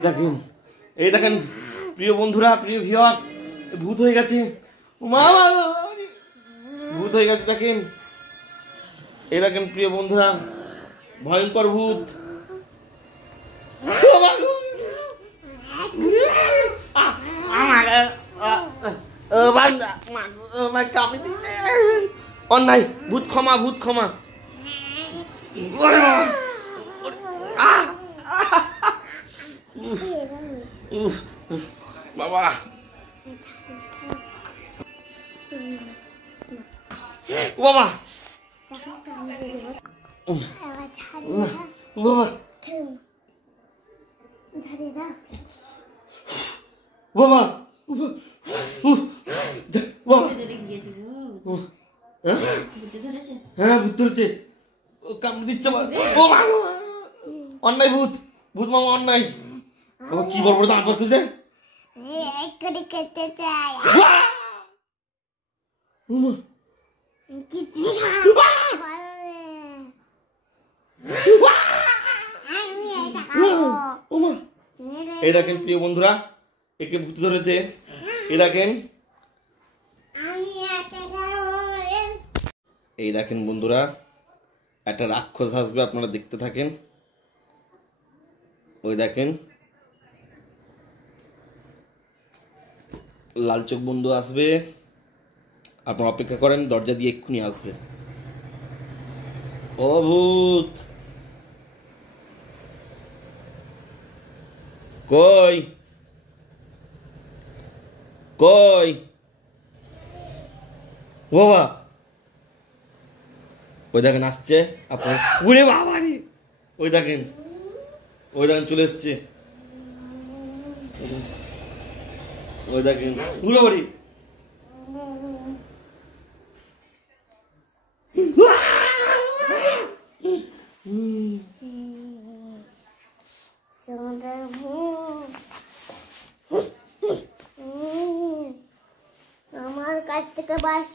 দেখেন, এই দেখেন প্রিয় বন্ধুরা, প্রিয় ভিউয়ার্স, ভূত হয়ে গেছে, ভূত হয়ে গেছে। দেখেন, এই দেখেন প্রিয় বন্ধুরা, ভয়ঙ্কর ভূত। অন্যায়, ভূত ক্ষমা, ভূত ক্ষমা। বাবা, বাবা, বাবা, বাবা, হ্যাঁ ভূত ধরেছে, কামড়ে দিচ্ছে। অন্যায় ভূত, ভূত মামা অন্যায়। কি বলবো তো আবার খুঁজতে এই দেখেন প্রিয় বন্ধুরা, একে ভূত ধরেছে। এই দেখেন, এই দেখেন বন্ধুরা, একটা রাক্ষস আসবে, আপনারা দেখতে থাকেন। ওই দেখেন, লাল চোখ বন্ধু আসবে, আপনারা অপেক্ষা করেন, দরজা দিয়ে এক্ষুনি আসবে। ও ভূত, কই কই বাবা? ওই দেখেন আসছে আপনার। উড়ে বাবারি, ওই দেখেন, ওই দেখেন চলে এসছে। ওই দেখেন উড়ে বাড়ি। আমার কাছ থেকে বাস